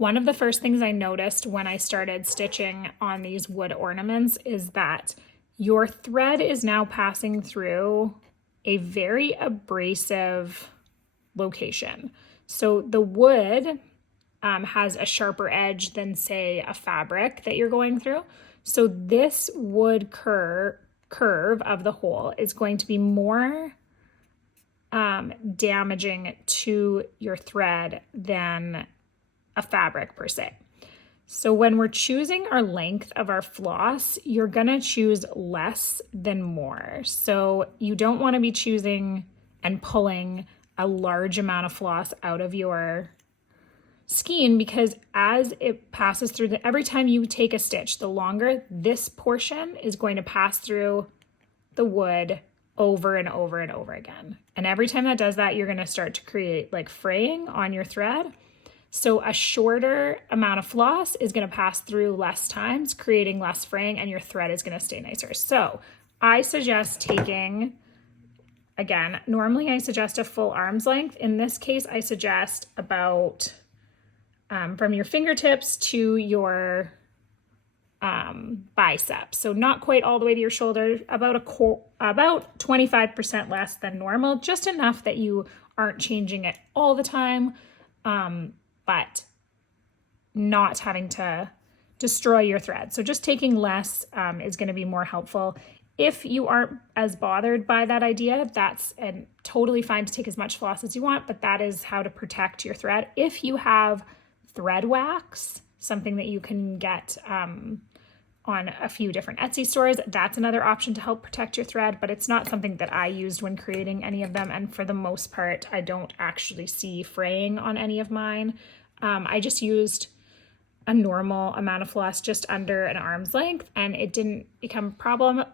One of the first things I noticed when I started stitching on these wood ornaments is that your thread is now passing through a very abrasive location. So the wood has a sharper edge than, say, a fabric that you're going through. So this wood curve of the hole is going to be more damaging to your thread than a fabric per se. So when we're choosing our length of our floss, you're gonna choose less than more. So you don't want to be choosing and pulling a large amount of floss out of your skein, because as it passes through every time you take a stitch, the longer this portion is going to pass through the wood over and over and over again. And every time that does that, you're going to start to create like fraying on your thread. So a shorter amount of floss is going to pass through less times, creating less fraying, and your thread is going to stay nicer. So I suggest taking, again, normally I suggest a full arm's length. In this case, I suggest about from your fingertips to your bicep. So not quite all the way to your shoulder, about 25% less than normal, just enough that you aren't changing it all the time, but not having to destroy your thread. So just taking less is going to be more helpful. If you aren't as bothered by that idea, that's totally fine to take as much floss as you want, but that is how to protect your thread. If you have thread wax, something that you can get on a few different Etsy stores, that's another option to help protect your thread, but it's not something that I used when creating any of them, and for the most part, I don't actually see fraying on any of mine. I just used a normal amount of floss, just under an arm's length, and it didn't become a problem.